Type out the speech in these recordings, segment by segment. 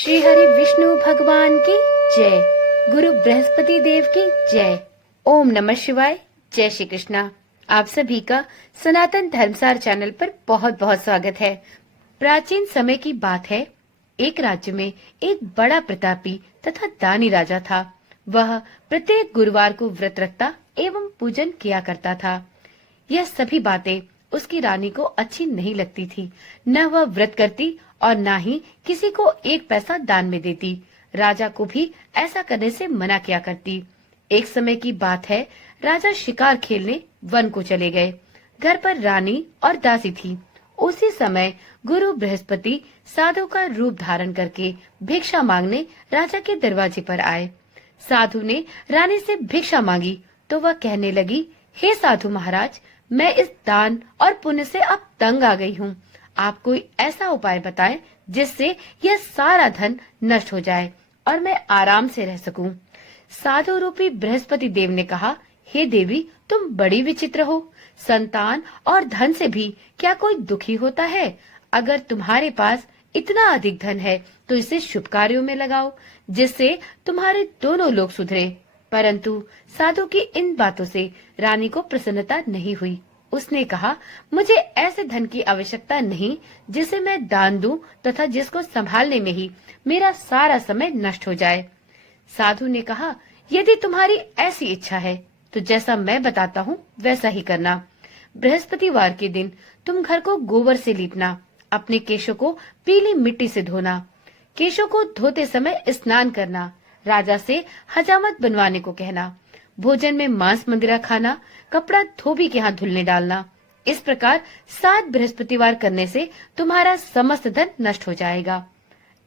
श्री हरि विष्णु भगवान की जय। गुरु बृहस्पति देव की जय। ओम नमः शिवाय। जय श्री कृष्णा। आप सभी का सनातन धर्मसार चैनल पर बहुत बहुत स्वागत है। प्राचीन समय की बात है, एक राज्य में एक बड़ा प्रतापी तथा दानी राजा था। वह प्रत्येक गुरुवार को व्रत रखता एवं पूजन किया करता था। यह सभी बातें उसकी रानी को अच्छी नहीं लगती थी। न वह व्रत करती और न ही किसी को एक पैसा दान में देती। राजा को भी ऐसा करने से मना किया करती। एक समय की बात है, राजा शिकार खेलने वन को चले गए। घर पर रानी और दासी थी। उसी समय गुरु बृहस्पति साधु का रूप धारण करके भिक्षा मांगने राजा के दरवाजे पर आए। साधु ने रानी से भिक्षा मांगी तो वह कहने लगी, हे साधु महाराज, मैं इस दान और पुण्य से अब तंग आ गई हूँ। आप कोई ऐसा उपाय बताएं जिससे यह सारा धन नष्ट हो जाए और मैं आराम से रह सकूं। साधु रूपी बृहस्पति देव ने कहा, हे देवी, तुम बड़ी विचित्र हो। संतान और धन से भी क्या कोई दुखी होता है? अगर तुम्हारे पास इतना अधिक धन है तो इसे शुभ कार्यों में लगाओ, जिससे तुम्हारे दोनों लोग सुधरे। परंतु साधु की इन बातों से रानी को प्रसन्नता नहीं हुई। उसने कहा, मुझे ऐसे धन की आवश्यकता नहीं जिसे मैं दान दूं तथा जिसको संभालने में ही मेरा सारा समय नष्ट हो जाए। साधु ने कहा, यदि तुम्हारी ऐसी इच्छा है तो जैसा मैं बताता हूँ वैसा ही करना। बृहस्पतिवार के दिन तुम घर को गोबर से लीपना, अपने केशों को पीली मिट्टी से धोना, केशों को धोते समय स्नान करना, राजा से हजामत बनवाने को कहना, भोजन में मांस मंदिरा खाना, कपड़ा धोबी के हाथ धुलने डालना। इस प्रकार 7 बृहस्पतिवार करने से तुम्हारा समस्त धन नष्ट हो जाएगा।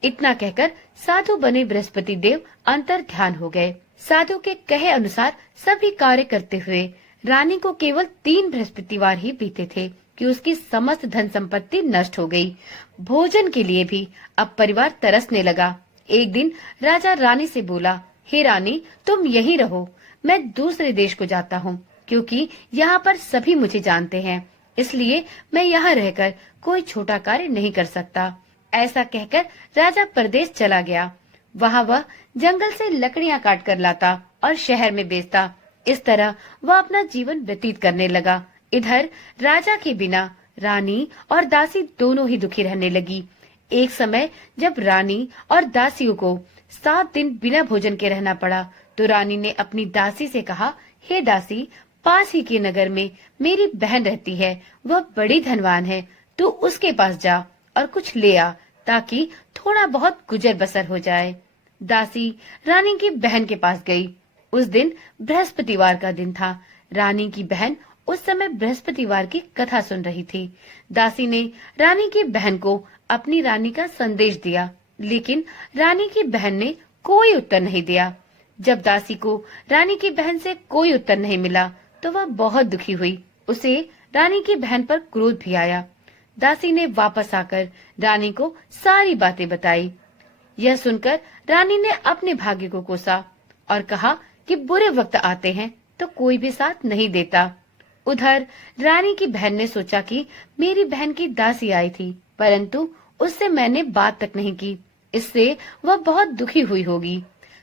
इतना कहकर साधु बने बृहस्पति देव अंतर ध्यान हो गए। साधु के कहे अनुसार सभी कार्य करते हुए रानी को केवल 3 बृहस्पतिवार ही बीते थे कि उसकी समस्त धन संपत्ति नष्ट हो गई। भोजन के लिए भी अब परिवार तरसने लगा। एक दिन राजा रानी से बोला, हे रानी, तुम यहीं रहो, मैं दूसरे देश को जाता हूँ, क्योंकि यहाँ पर सभी मुझे जानते हैं, इसलिए मैं यहाँ रहकर कोई छोटा कार्य नहीं कर सकता। ऐसा कहकर राजा परदेश चला गया। वहाँ वह जंगल से लकड़ियाँ काट कर लाता और शहर में बेचता। इस तरह वह अपना जीवन व्यतीत करने लगा। इधर राजा के बिना रानी और दासी दोनों ही दुखी रहने लगी। एक समय जब रानी और दासियों को 7 दिन बिना भोजन के रहना पड़ा तो रानी ने अपनी दासी से कहा, हे दासी, पास ही के नगर में मेरी बहन रहती है, वह बड़ी धनवान है, तू उसके पास जा और कुछ ले आ ताकि थोड़ा बहुत गुजर बसर हो जाए। दासी रानी की बहन के पास गई। उस दिन बृहस्पतिवार का दिन था। रानी की बहन उस समय बृहस्पतिवार की कथा सुन रही थी। दासी ने रानी की बहन को अपनी रानी का संदेश दिया, लेकिन रानी की बहन ने कोई उत्तर नहीं दिया। जब दासी को रानी की बहन से कोई उत्तर नहीं मिला तो वह बहुत दुखी हुई। उसे रानी की बहन पर क्रोध भी आया। दासी ने वापस आकर रानी को सारी बातें बताई। यह सुनकर रानी ने अपने भाग्य को कोसा और कहा कि बुरे वक्त आते हैं तो कोई भी साथ नहीं देता। उधर रानी की बहन ने सोचा कि मेरी बहन की दासी आई थी, परंतु उससे मैंने बात तक नहीं की, इससे वह बहुत दुखी हुई होगी।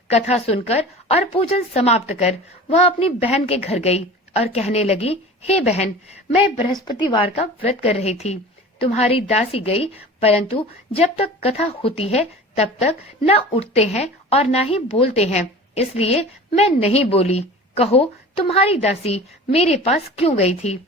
कथा सुनकर और पूजन समाप्त कर वह अपनी बहन के घर गई और कहने लगी, हे बहन, मैं बृहस्पतिवार का व्रत कर रही थी, तुम्हारी दासी गई, परंतु जब तक कथा होती है तब तक न उठते हैं और न ही बोलते हैं, इसलिए मैं नहीं बोली। कहो, तुम्हारी दासी मेरे पास क्यों गई थी?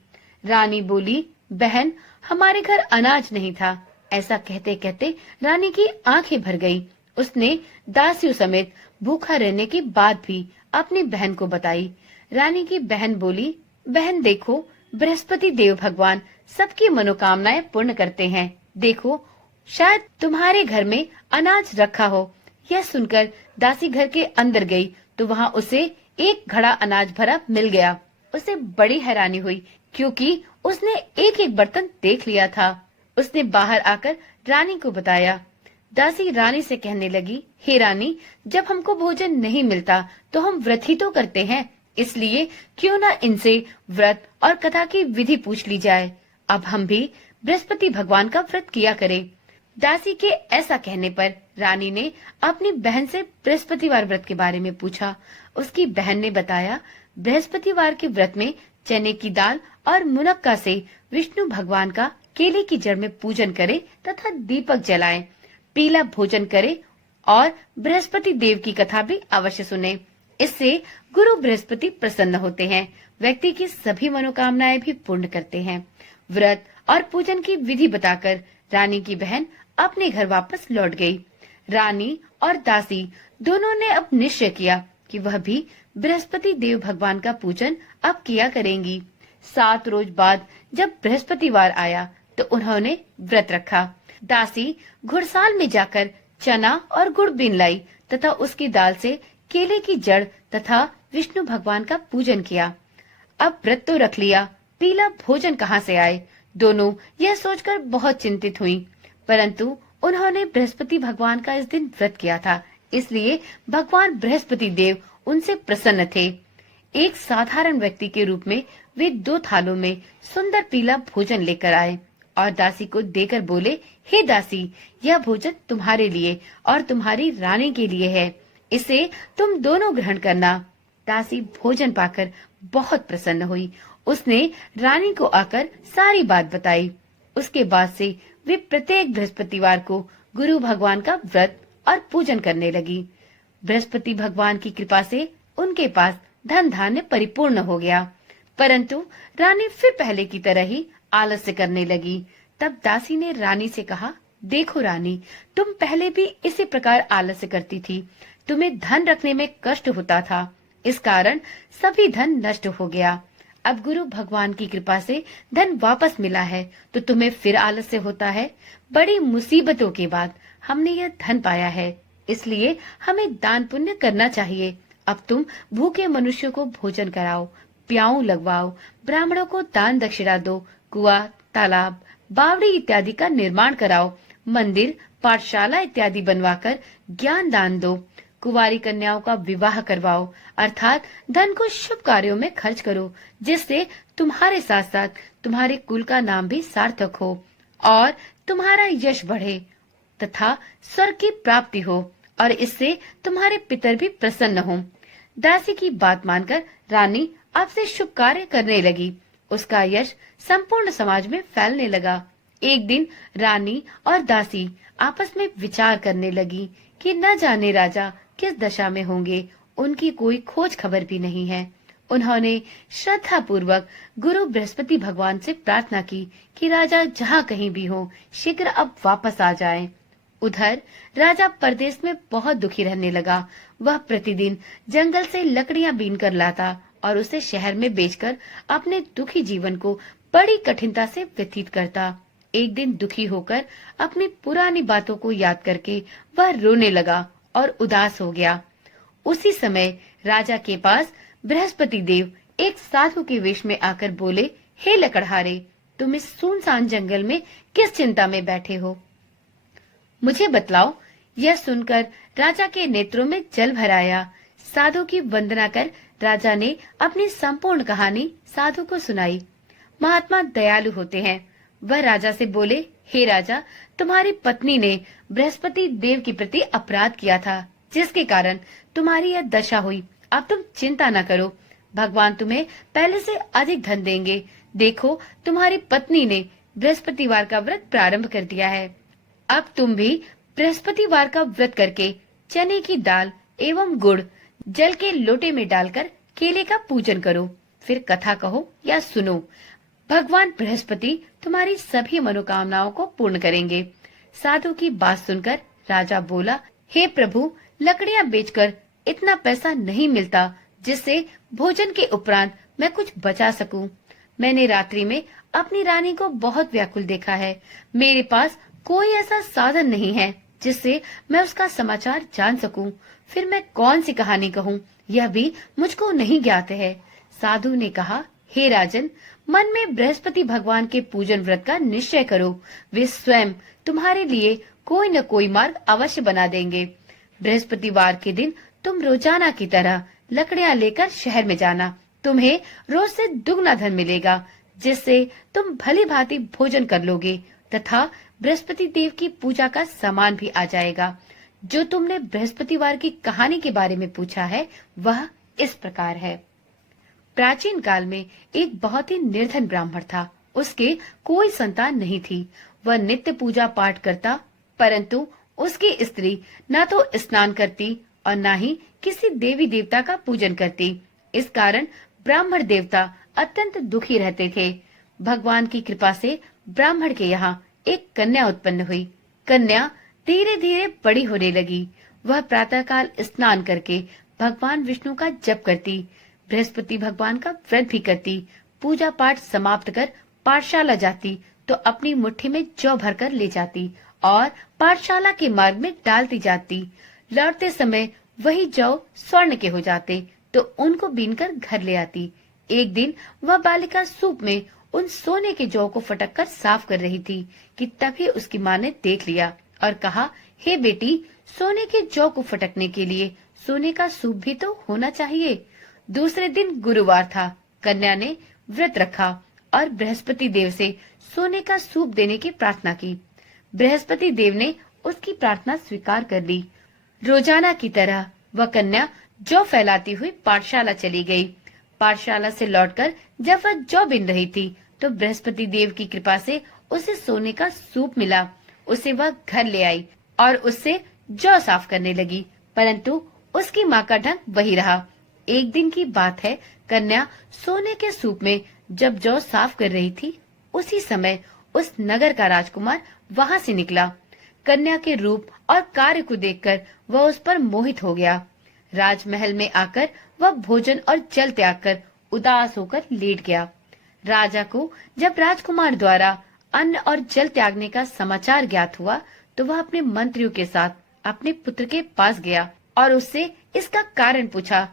रानी बोली, बहन, हमारे घर अनाज नहीं था। ऐसा कहते कहते रानी की आंखें भर गई। उसने दासियों समेत भूखा रहने की बात भी अपनी बहन को बताई। रानी की बहन बोली, बहन देखो, बृहस्पति देव भगवान सबकी मनोकामनाएं पूर्ण करते हैं। देखो, शायद तुम्हारे घर में अनाज रखा हो। यह सुनकर दासी घर के अंदर गई तो वहाँ उसे एक घड़ा अनाज भरा मिल गया। उसे बड़ी हैरानी हुई क्योंकि उसने एक एक बर्तन देख लिया था। उसने बाहर आकर रानी को बताया। दासी रानी से कहने लगी, हे रानी, जब हमको भोजन नहीं मिलता तो हम व्रत ही तो करते हैं, इसलिए क्यों ना इनसे व्रत और कथा की विधि पूछ ली जाए। अब हम भी बृहस्पति भगवान का व्रत किया करें। दासी के ऐसा कहने पर रानी ने अपनी बहन से बृहस्पतिवार व्रत के बारे में पूछा। उसकी बहन ने बताया, बृहस्पतिवार के व्रत में चने की दाल और मुनक्का से विष्णु भगवान का केले की जड़ में पूजन करे तथा दीपक जलाएं, पीला भोजन करे और बृहस्पति देव की कथा भी अवश्य सुने। इससे गुरु बृहस्पति प्रसन्न होते हैं, व्यक्ति की सभी मनोकामनाएं भी पूर्ण करते हैं। व्रत और पूजन की विधि बताकर रानी की बहन अपने घर वापस लौट गई। रानी और दासी दोनों ने अब निश्चय किया कि वह भी बृहस्पति देव भगवान का पूजन अब किया करेंगी। 7 रोज बाद जब बृहस्पतिवार आया तो उन्होंने व्रत रखा। दासी घुड़साल में जाकर चना और गुड़ बीन लाई तथा उसकी दाल से केले की जड़ तथा विष्णु भगवान का पूजन किया। अब व्रत तो रख लिया, पीला भोजन कहाँ से आए? दोनों यह सोचकर बहुत चिंतित हुई, परंतु उन्होंने बृहस्पति भगवान का इस दिन व्रत किया था, इसलिए भगवान बृहस्पति देव उनसे प्रसन्न थे। एक साधारण व्यक्ति के रूप में वे 2 थालों में सुंदर पीला भोजन लेकर आए और दासी को देकर बोले, हे दासी, यह भोजन तुम्हारे लिए और तुम्हारी रानी के लिए है, इसे तुम दोनों ग्रहण करना। दासी भोजन पाकर बहुत प्रसन्न हुई। उसने रानी को आकर सारी बात बताई। उसके बाद से वे प्रत्येक बृहस्पतिवार को गुरु भगवान का व्रत और पूजन करने लगी। बृहस्पति भगवान की कृपा से उनके पास धन धान्य परिपूर्ण हो गया, परंतु रानी फिर पहले की तरह ही आलस्य करने लगी। तब दासी ने रानी से कहा, देखो रानी, तुम पहले भी इसी प्रकार आलस्य करती थी, तुम्हें धन रखने में कष्ट होता था, इस कारण सभी धन नष्ट हो गया। अब गुरु भगवान की कृपा से धन वापस मिला है तो तुम्हें फिर आलस्य होता है। बड़ी मुसीबतों के बाद हमने यह धन पाया है, इसलिए हमें दान पुण्य करना चाहिए। अब तुम भूखे मनुष्यों को भोजन कराओ, प्याऊ लगवाओ, ब्राह्मणों को दान दक्षिणा दो, कुआं, तालाब, बावड़ी इत्यादि का निर्माण कराओ, मंदिर, पाठशाला इत्यादि बनवाकर ज्ञान दान दो, कुंवारी कन्याओं का विवाह करवाओ, अर्थात धन को शुभ कार्यों में खर्च करो, जिससे तुम्हारे साथ साथ तुम्हारे कुल का नाम भी सार्थक हो और तुम्हारा यश बढ़े तथा स्वर्ग की प्राप्ति हो और इससे तुम्हारे पितर भी प्रसन्न हों। दासी की बात मानकर रानी अब से शुभ कार्य करने लगी। उसका यश संपूर्ण समाज में फैलने लगा। एक दिन रानी और दासी आपस में विचार करने लगी कि न जाने राजा किस दशा में होंगे, उनकी कोई खोज खबर भी नहीं है। उन्होंने श्रद्धा पूर्वक गुरु बृहस्पति भगवान से प्रार्थना की कि राजा जहाँ कहीं भी हो शीघ्र अब वापस आ जाएं। उधर राजा परदेश में बहुत दुखी रहने लगा। वह प्रतिदिन जंगल से लकड़ियां बीन कर लाता और उसे शहर में बेचकर अपने दुखी जीवन को बड़ी कठिनता से व्यतीत करता। एक दिन दुखी होकर अपनी पुरानी बातों को याद करके वह रोने लगा और उदास हो गया। उसी समय राजा के पास बृहस्पति देव एक साधु के वेश में आकर बोले, हे लकड़हारे, तुम इस सुनसान जंगल में किस चिंता में बैठे हो, मुझे बतलाओ। यह सुनकर राजा के नेत्रों में जल भर आया। साधु की वंदना कर राजा ने अपनी संपूर्ण कहानी साधु को सुनाई। महात्मा दयालु होते हैं। वह राजा से बोले, हे राजा, तुम्हारी पत्नी ने बृहस्पति देव के प्रति अपराध किया था, जिसके कारण तुम्हारी यह दशा हुई। अब तुम चिंता न करो, भगवान तुम्हें पहले से अधिक धन देंगे। देखो, तुम्हारी पत्नी ने बृहस्पतिवार का व्रत प्रारंभ कर दिया है। अब तुम भी बृहस्पतिवार का व्रत करके चने की दाल एवं गुड़ जल के लोटे में डालकर केले का पूजन करो, फिर कथा कहो या सुनो। भगवान बृहस्पति तुम्हारी सभी मनोकामनाओं को पूर्ण करेंगे। साधु की बात सुनकर राजा बोला, हे प्रभु, लकड़ियां बेचकर इतना पैसा नहीं मिलता जिससे भोजन के उपरांत मैं कुछ बचा सकूं। मैंने रात्रि में अपनी रानी को बहुत व्याकुल देखा है। मेरे पास कोई ऐसा साधन नहीं है जिससे मैं उसका समाचार जान सकूं। फिर मैं कौन सी कहानी कहूं, यह भी मुझको नहीं ज्ञात है। साधु ने कहा, हे राजन, मन में बृहस्पति भगवान के पूजन व्रत का निश्चय करो। वे स्वयं तुम्हारे लिए कोई न कोई मार्ग अवश्य बना देंगे। बृहस्पतिवार के दिन तुम रोजाना की तरह लकड़ियां लेकर शहर में जाना। तुम्हें रोज से दुगना धन मिलेगा, जिससे तुम भली भांति भोजन कर लोगे तथा बृहस्पति देव की पूजा का सामान भी आ जाएगा। जो तुमने बृहस्पतिवार की कहानी के बारे में पूछा है वह इस प्रकार है। प्राचीन काल में एक बहुत ही निर्धन ब्राह्मण था। उसके कोई संतान नहीं थी। वह नित्य पूजा पाठ करता, परंतु उसकी स्त्री न तो स्नान करती और न ही किसी देवी देवता का पूजन करती। इस कारण ब्राह्मण देवता अत्यंत दुखी रहते थे। भगवान की कृपा से ब्राह्मण के यहाँ एक कन्या उत्पन्न हुई। कन्या धीरे धीरे बड़ी होने लगी। वह प्रातःकाल स्नान करके भगवान विष्णु का जप करती, बृहस्पति भगवान का व्रत भी करती, पूजा पाठ समाप्त कर पाठशाला जाती तो अपनी मुट्ठी में जौ भरकर ले जाती और पाठशाला के मार्ग में डालती जाती। लौटते समय वही जौ स्वर्ण के हो जाते तो उनको बीनकर घर ले आती। एक दिन वह बालिका सूप में उन सोने के जौ को फटक कर साफ कर रही थी कि तभी उसकी माँ ने देख लिया और कहा, हे बेटी, सोने के जौ को फटकने के लिए सोने का सूप भी तो होना चाहिए। दूसरे दिन गुरुवार था। कन्या ने व्रत रखा और बृहस्पति देव से सोने का सूप देने की प्रार्थना की। बृहस्पति देव ने उसकी प्रार्थना स्वीकार कर ली। रोजाना की तरह वह कन्या जौ फैलाती हुई पाठशाला चली गई। पाठशाला से लौटकर जब वह जौ बिन रही थी तो बृहस्पति देव की कृपा से उसे सोने का सूप मिला। उसे वह घर ले आई और उससे जौ साफ करने लगी, परंतु उसकी माँ का ढंग वही रहा। एक दिन की बात है, कन्या सोने के सूप में जब जौ साफ कर रही थी, उसी समय उस नगर का राजकुमार वहाँ से निकला। कन्या के रूप और कार्य को देखकर वह उस पर मोहित हो गया। राजमहल में आकर वह भोजन और जल त्याग कर उदास होकर लेट गया। राजा को जब राजकुमार द्वारा अन्न और जल त्यागने का समाचार ज्ञात हुआ तो वह अपने मंत्रियों के साथ अपने पुत्र के पास गया और उससे इसका कारण पूछा।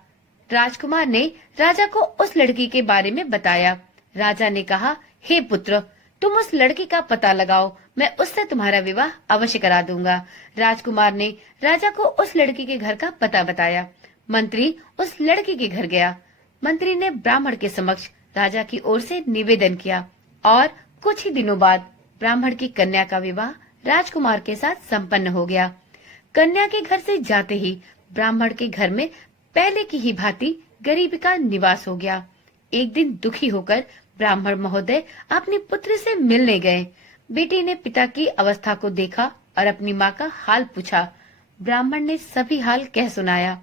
राजकुमार ने राजा को उस लड़की के बारे में बताया। राजा ने कहा, हे पुत्र, तुम उस लड़की का पता लगाओ, मैं उससे तुम्हारा विवाह अवश्य करा दूंगा। राजकुमार ने राजा को उस लड़की के घर का पता बताया। मंत्री उस लड़की के घर गया। मंत्री ने ब्राह्मण के समक्ष राजा की ओर से निवेदन किया और कुछ ही दिनों बाद ब्राह्मण की कन्या का विवाह राजकुमार के साथ संपन्न हो गया। कन्या के घर से जाते ही ब्राह्मण के घर में पहले की ही भांति गरीबी का निवास हो गया। एक दिन दुखी होकर ब्राह्मण महोदय अपनी पुत्री से मिलने गए। बेटी ने पिता की अवस्था को देखा और अपनी माँ का हाल पूछा। ब्राह्मण ने सभी हाल कह सुनाया।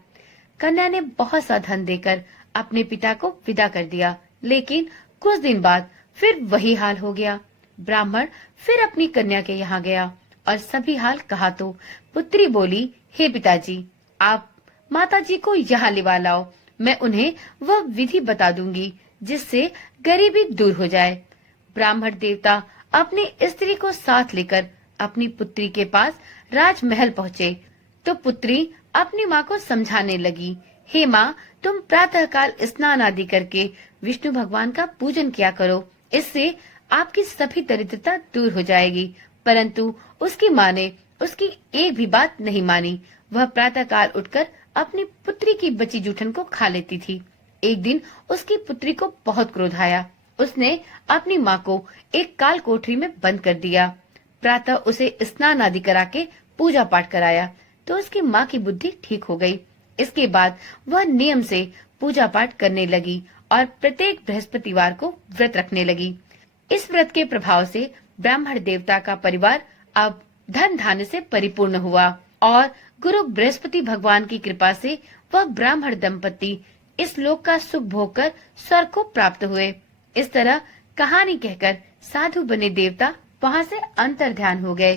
कन्या ने बहुत सा धन देकर अपने पिता को विदा कर दिया, लेकिन कुछ दिन बाद फिर वही हाल हो गया। ब्राह्मण फिर अपनी कन्या के यहाँ गया और सभी हाल कहा तो पुत्री बोली, हे पिताजी, आप माताजी को यहाँ लिवा लाओ, मैं उन्हें वह विधि बता दूंगी जिससे गरीबी दूर हो जाए। ब्राह्मण देवता अपनी स्त्री को साथ लेकर अपनी पुत्री के पास राजमहल पहुँचे तो पुत्री अपनी माँ को समझाने लगी, हे माँ, तुम प्रातःकाल स्नान आदि करके विष्णु भगवान का पूजन किया करो, इससे आपकी सभी दरिद्रता दूर हो जाएगी। परंतु उसकी माँ ने उसकी एक भी बात नहीं मानी। वह प्रातःकाल उठकर अपनी पुत्री की बची जूठन को खा लेती थी। एक दिन उसकी पुत्री को बहुत क्रोध आया। उसने अपनी माँ को एक काल कोठरी में बंद कर दिया। प्रातः उसे स्नान आदि करा के पूजा पाठ कराया तो उसकी माँ की बुद्धि ठीक हो गई। इसके बाद वह नियम से पूजा पाठ करने लगी और प्रत्येक बृहस्पतिवार को व्रत रखने लगी। इस व्रत के प्रभाव से ब्राह्मण देवता का परिवार अब धन धान्य से परिपूर्ण हुआ और गुरु बृहस्पति भगवान की कृपा से वह ब्राह्मण दंपति इस लोक का सुख भोग कर स्वर्ग को प्राप्त हुए। इस तरह कहानी कहकर साधु बने देवता वहाँ से अंतर्ध्यान हो गए।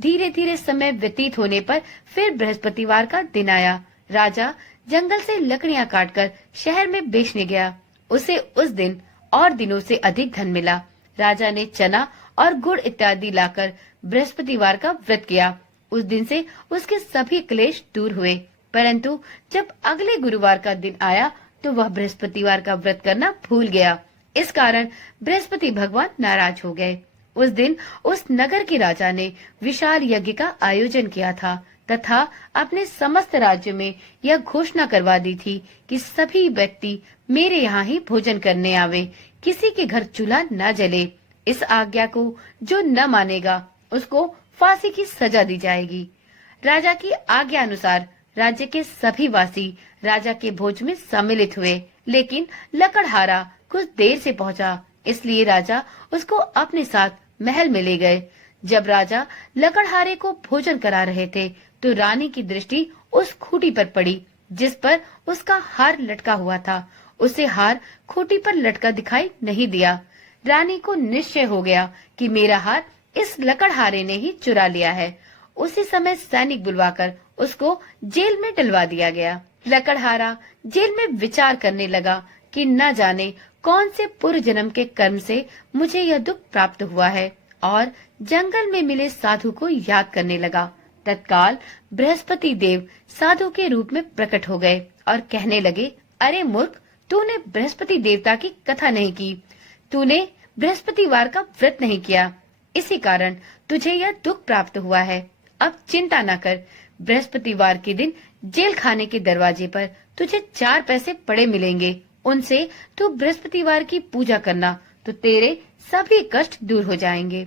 धीरे धीरे समय व्यतीत होने पर फिर बृहस्पतिवार का दिन आया। राजा जंगल से लकड़ियां काटकर शहर में बेचने गया। उसे उस दिन और दिनों से अधिक धन मिला। राजा ने चना और गुड़ इत्यादि लाकर बृहस्पतिवार का व्रत किया। उस दिन से उसके सभी क्लेश दूर हुए। परंतु जब अगले गुरुवार का दिन आया तो वह बृहस्पतिवार का व्रत करना भूल गया। इस कारण बृहस्पति भगवान नाराज हो गए। उस दिन उस नगर के राजा ने विशाल यज्ञ का आयोजन किया था तथा अपने समस्त राज्य में यह घोषणा करवा दी थी कि सभी व्यक्ति मेरे यहाँ ही भोजन करने आवे, किसी के घर चूल्हा न जले। इस आज्ञा को जो न मानेगा उसको फांसी की सजा दी जाएगी। राजा की आज्ञा अनुसार राज्य के सभी वासी राजा के भोज में सम्मिलित हुए, लेकिन लकड़हारा कुछ देर से पहुंचा, इसलिए राजा उसको अपने साथ महल में ले गए। जब राजा लकड़हारे को भोजन करा रहे थे तो रानी की दृष्टि उस खूंटी पर पड़ी जिस पर उसका हार लटका हुआ था। उसे हार खूंटी पर लटका दिखाई नहीं दिया। रानी को निश्चय हो गया कि मेरा हार इस लकड़हारे ने ही चुरा लिया है। उसी समय सैनिक बुलवाकर उसको जेल में डलवा दिया गया। लकड़हारा जेल में विचार करने लगा कि न जाने कौन से पूर्व जन्म के कर्म से मुझे यह दुख प्राप्त हुआ है, और जंगल में मिले साधु को याद करने लगा। तत्काल बृहस्पति देव साधु के रूप में प्रकट हो गए और कहने लगे, अरे मूर्ख, तूने बृहस्पति देवता की कथा नहीं की, तूने बृहस्पतिवार का व्रत नहीं किया, इसी कारण तुझे यह दुख प्राप्त हुआ है। अब चिंता न कर, बृहस्पतिवार के दिन जेल खाने के दरवाजे पर तुझे 4 पैसे पड़े मिलेंगे, उनसे तू बृहस्पतिवार की पूजा करना तो तेरे सभी कष्ट दूर हो जाएंगे।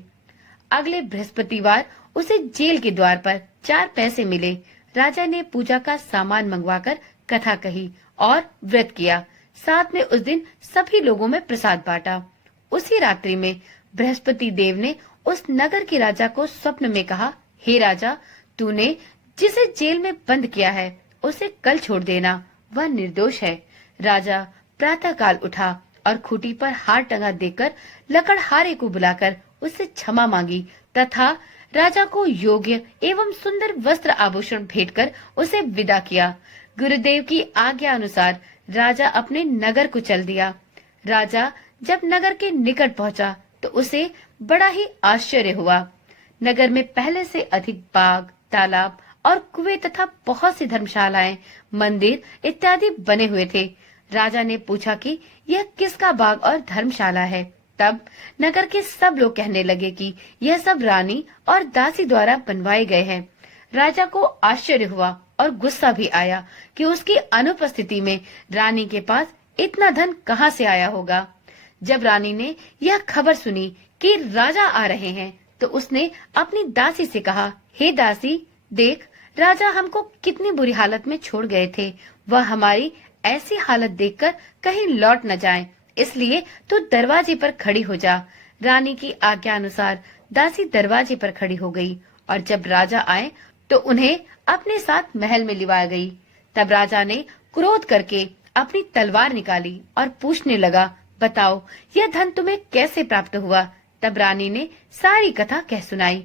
अगले बृहस्पतिवार उसे जेल के द्वार पर 4 पैसे मिले। राजा ने पूजा का सामान मंगवाकर कथा कही और व्रत किया। साथ में उस दिन सभी लोगों में प्रसाद बांटा। उसी रात्रि में बृहस्पति देव ने उस नगर के राजा को स्वप्न में कहा, हे राजा, तूने जिसे जेल में बंद किया है उसे कल छोड़ देना, वह निर्दोष है। राजा प्रातः काल उठा और खूंटी पर हार टंगा देखकर लकड़हारे को बुलाकर उससे क्षमा मांगी तथा राजा को योग्य एवं सुंदर वस्त्र आभूषण भेंट कर उसे विदा किया। गुरुदेव की आज्ञा अनुसार राजा अपने नगर को चल दिया। राजा जब नगर के निकट पहुंचा तो उसे बड़ा ही आश्चर्य हुआ। नगर में पहले से अधिक बाग, तालाब और कुएं तथा बहुत सी धर्मशालाएं, मंदिर इत्यादि बने हुए थे। राजा ने पूछा कि यह किसका बाग और धर्मशाला है। तब नगर के सब लोग कहने लगे कि यह सब रानी और दासी द्वारा बनवाए गए हैं। राजा को आश्चर्य हुआ और गुस्सा भी आया कि उसकी अनुपस्थिति में रानी के पास इतना धन कहां से आया होगा। जब रानी ने यह खबर सुनी कि राजा आ रहे हैं तो उसने अपनी दासी से कहा, हे दासी, देख, राजा हमको कितनी बुरी हालत में छोड़ गए थे। वह हमारी ऐसी हालत देखकर कहीं लौट न जाएं, इसलिए तू दरवाजे पर खड़ी हो जा। रानी की आज्ञा अनुसार दासी दरवाजे पर खड़ी हो गई और जब राजा आए तो उन्हें अपने साथ महल में लिवाया गई। तब राजा ने क्रोध करके अपनी तलवार निकाली और पूछने लगा, बताओ, यह धन तुम्हें कैसे प्राप्त हुआ। तब रानी ने सारी कथा कह सुनाई।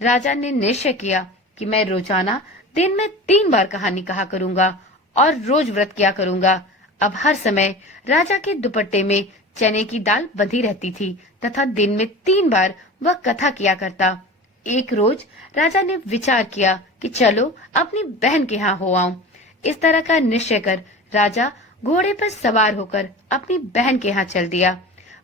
राजा ने निश्चय किया कि मैं रोजाना दिन में 3 बार कहानी कहा करूंगा और रोज व्रत किया करूंगा। अब हर समय राजा के दुपट्टे में चने की दाल बंधी रहती थी तथा दिन में 3 बार वह कथा किया करता। एक रोज राजा ने विचार किया कि चलो अपनी बहन के यहाँ हो आऊं। इस तरह का निश्चय कर राजा घोड़े पर सवार होकर अपनी बहन के यहाँ चल दिया।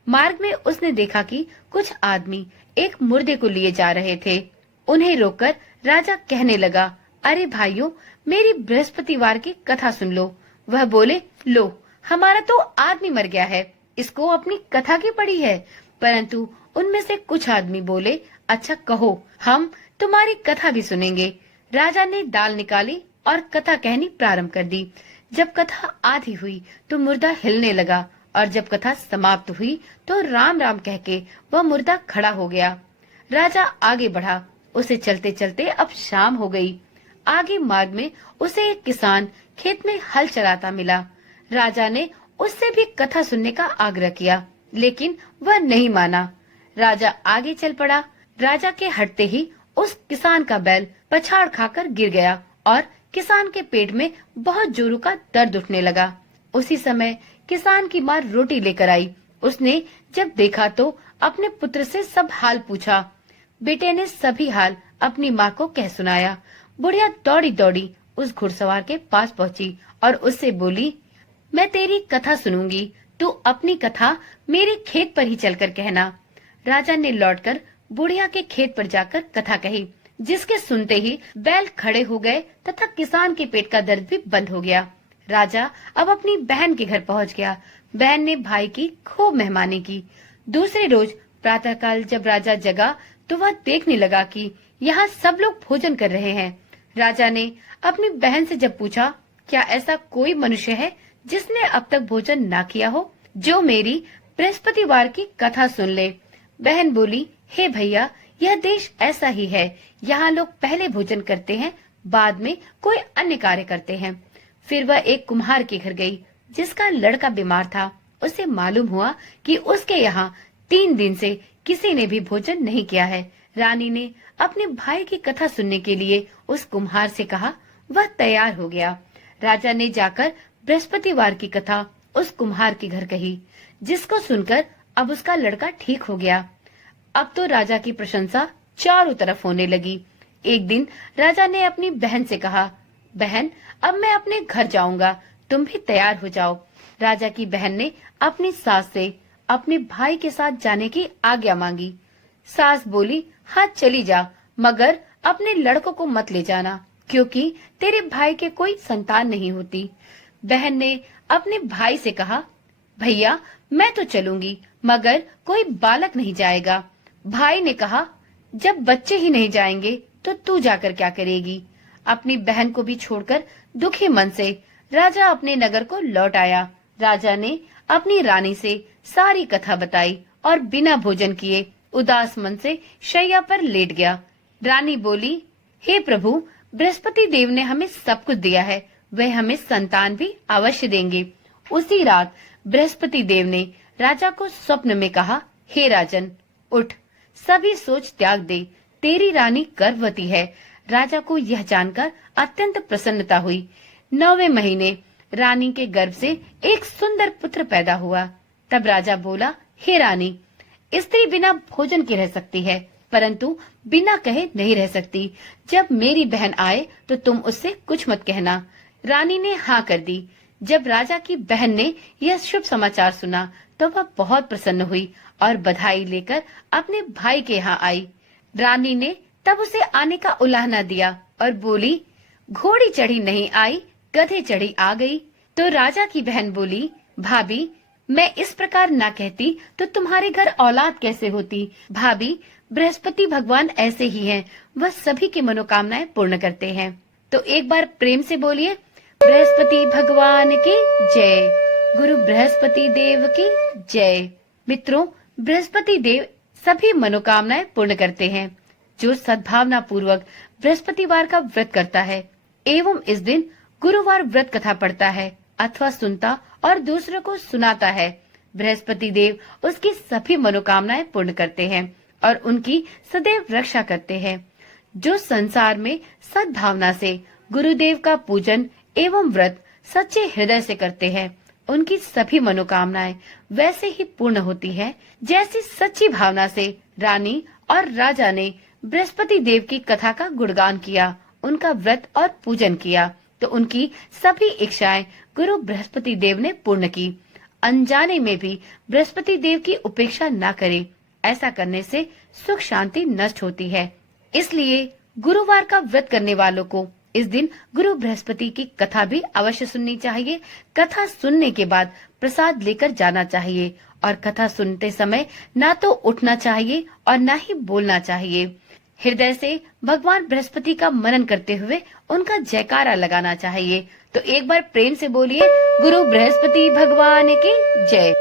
मार्ग में उसने देखा कि कुछ आदमी एक मुर्दे को लिए जा रहे थे। उन्हें रोककर राजा कहने लगा, अरे भाइयों, मेरी बृहस्पतिवार की कथा सुन लो। वह बोले, लो, हमारा तो आदमी मर गया है, इसको अपनी कथा की पड़ी है। परंतु उनमें से कुछ आदमी बोले, अच्छा कहो, हम तुम्हारी कथा भी सुनेंगे। राजा ने दाल निकाली और कथा कहनी प्रारंभ कर दी। जब कथा आधी हुई तो मुर्दा हिलने लगा और जब कथा समाप्त हुई तो राम राम कह के वह मुर्दा खड़ा हो गया। राजा आगे बढ़ा। उसे चलते चलते अब शाम हो गई। आगे मार्ग में उसे एक किसान खेत में हल चलाता मिला। राजा ने उससे भी कथा सुनने का आग्रह किया, लेकिन वह नहीं माना। राजा आगे चल पड़ा। राजा के हटते ही उस किसान का बैल पछाड़ खाकर गिर गया और किसान के पेट में बहुत जोरों का दर्द उठने लगा। उसी समय किसान की माँ रोटी लेकर आई। उसने जब देखा तो अपने पुत्र से सब हाल पूछा। बेटे ने सभी हाल अपनी माँ को कह सुनाया। बुढ़िया दौड़ी दौड़ी उस घुड़सवार के पास पहुंची और उससे बोली, मैं तेरी कथा सुनूंगी, तू अपनी कथा मेरे खेत पर ही चलकर कहना। राजा ने लौटकर बुढ़िया के खेत पर जाकर कथा कही, जिसके सुनते ही बैल खड़े हो गए तथा किसान के पेट का दर्द भी बंद हो गया। राजा अब अपनी बहन के घर पहुंच गया। बहन ने भाई की खूब मेहमानी की। दूसरे रोज प्रातःकाल जब राजा जगा तो वह देखने लगा कि यहाँ सब लोग भोजन कर रहे हैं। राजा ने अपनी बहन से जब पूछा, क्या ऐसा कोई मनुष्य है जिसने अब तक भोजन ना किया हो, जो मेरी बृहस्पतिवार की कथा सुन ले। बहन बोली, हे भैया, यह देश ऐसा ही है। यहाँ लोग पहले भोजन करते हैं, बाद में कोई अन्य कार्य करते हैं। फिर वह एक कुम्हार के घर गई जिसका लड़का बीमार था। उसे मालूम हुआ कि उसके यहाँ 3 दिन से किसी ने भी भोजन नहीं किया है। रानी ने अपने भाई की कथा सुनने के लिए उस कुम्हार से कहा। वह तैयार हो गया। राजा ने जाकर बृहस्पतिवार की कथा उस कुम्हार के घर कही, जिसको सुनकर अब उसका लड़का ठीक हो गया। अब तो राजा की प्रशंसा चारों तरफ होने लगी। एक दिन राजा ने अपनी बहन से कहा, बहन, अब मैं अपने घर जाऊंगा, तुम भी तैयार हो जाओ। राजा की बहन ने अपनी सास से अपने भाई के साथ जाने की आज्ञा मांगी। सास बोली, हाँ चली जा, मगर अपने लड़कों को मत ले जाना, क्योंकि तेरे भाई के कोई संतान नहीं होती। बहन ने अपने भाई से कहा, भैया, मैं तो चलूंगी, मगर कोई बालक नहीं जाएगा। भाई ने कहा, जब बच्चे ही नहीं जाएंगे तो तू जाकर क्या करेगी। अपनी बहन को भी छोड़कर दुखी मन से राजा अपने नगर को लौट आया। राजा ने अपनी रानी से सारी कथा बताई और बिना भोजन किए उदास मन से शैया पर लेट गया। रानी बोली, हे प्रभु, बृहस्पति देव ने हमें सब कुछ दिया है, वह हमें संतान भी अवश्य देंगे। उसी रात बृहस्पति देव ने राजा को स्वप्न में कहा, हे राजन, उठ, सभी सोच त्याग दे, तेरी रानी गर्भवती है। राजा को यह जानकर अत्यंत प्रसन्नता हुई। 9वें महीने रानी के गर्भ से एक सुंदर पुत्र पैदा हुआ। तब राजा बोला, हे रानी, स्त्री बिना भोजन के रह सकती है, परंतु बिना कहे नहीं रह सकती। जब मेरी बहन आए तो तुम उससे कुछ मत कहना। रानी ने हाँ कर दी। जब राजा की बहन ने यह शुभ समाचार सुना तो वह बहुत प्रसन्न हुई और बधाई लेकर अपने भाई के यहाँ आई। रानी ने तब उसे आने का उलाहना दिया और बोली, घोड़ी चढ़ी नहीं आई, गधे चढ़ी आ गई। तो राजा की बहन बोली, भाभी, मैं इस प्रकार ना कहती तो तुम्हारे घर औलाद कैसे होती। भाभी, बृहस्पति भगवान ऐसे ही हैं, वह सभी की मनोकामनाएं पूर्ण करते हैं। तो एक बार प्रेम से बोलिए, बृहस्पति भगवान की जय, गुरु बृहस्पति देव की जय। मित्रों, बृहस्पति देव सभी मनोकामनाएं पूर्ण करते हैं। जो सद्भावना पूर्वक बृहस्पतिवार का व्रत करता है एवं इस दिन गुरुवार व्रत कथा पढ़ता है अथवा सुनता और दूसरों को सुनाता है, बृहस्पति देव उसकी सभी मनोकामनाएं पूर्ण करते हैं और उनकी सदैव रक्षा करते हैं। जो संसार में सद्भावना से गुरुदेव का पूजन एवं व्रत सच्चे हृदय से करते हैं, उनकी सभी मनोकामनाएं वैसे ही पूर्ण होती हैं जैसी सच्ची भावना से रानी और राजा ने बृहस्पति देव की कथा का गुणगान किया, उनका व्रत और पूजन किया, तो उनकी सभी इच्छाएं गुरु बृहस्पति देव ने पूर्ण की। अनजाने में भी बृहस्पति देव की उपेक्षा न करें, ऐसा करने से सुख शांति नष्ट होती है। इसलिए गुरुवार का व्रत करने वालों को इस दिन गुरु बृहस्पति की कथा भी अवश्य सुननी चाहिए। कथा सुनने के बाद प्रसाद लेकर जाना चाहिए और कथा सुनते समय ना तो उठना चाहिए और ना ही बोलना चाहिए। हृदय से भगवान बृहस्पति का मनन करते हुए उनका जयकारा लगाना चाहिए। तो एक बार प्रेम से बोलिए, गुरु बृहस्पति भगवान की जय।